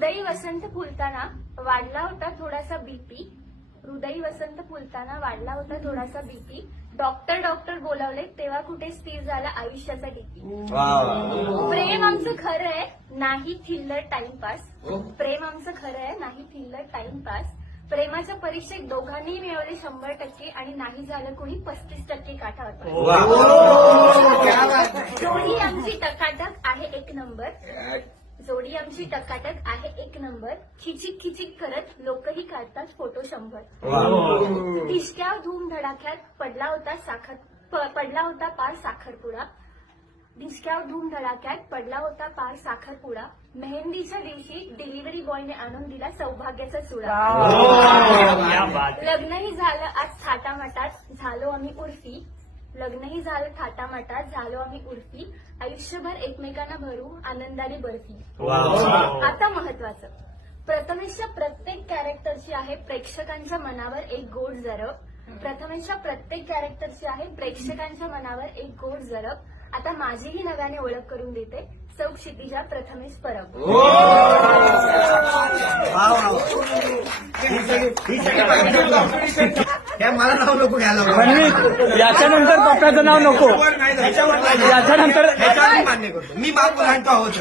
हृदयी वसंत फुलताना वाढला होता थोडासा बीपी. हृदयी वसंत फुलताना वाढला होता थोडासा बीपी. डॉक्टर डॉक्टर बोलावले तेव्हा कुठे स्थिर झाला आयुष्याचा डीपी. प्रेम आमचं खरं आहे नाही थिल्लर टाइमपास प्रेम आमचं खरं आहे नाही थिल्लर टाइमपास प्रेमाच्या परीक्षेत दोघांनी मिळवले शंभर टक्के आणि नाही झालं कोणी पस्तीस टक्के काठावर जोडी आमची टकाटक आहे एक नंबर. जोडी आमची टकाटक आहे एक नंबर. खिचिक खिचिक करत लोकही काढतात फोटो शंभर. दिसक्या धूम धडाक्यात पडला होता साखर पडला होता पार साखरपुडा. दिसक्यावर धूम धडाक्यात पडला होता पार साखरपुडा. मेहंदीच्या दिवशी डिलिव्हरी बॉयने आणून दिला सौभाग्याचा चुडा. क्या बात लग्नही झालं आज थाटामाटात. झालो आम्ही उर्फी. लग्नही झालं थाटामाटात झालो आम्ही उर्फी. आयुष्यभर एकमेकांना भरू आनंदाने बर्फी. आता महत्वाचं. प्रथमेशच्या प्रत्येक कॅरेक्टरची आहे प्रेक्षकांच्या मनावर एक गोड जरब. प्रथमेशच्या प्रत्येक कॅरेक्टरची आहे प्रेक्षकांच्या मनावर एक गोड जरब. आता माझीही नव्याने ओळख करून देते. सौ क्षितिजा प्रथमेश परब. हे. मला नाव नको घ्यायला याच्यानंतर पप्पाचं नाव नको. याच्यानंतर मी मान्य मी बापू लहानतो आहोत.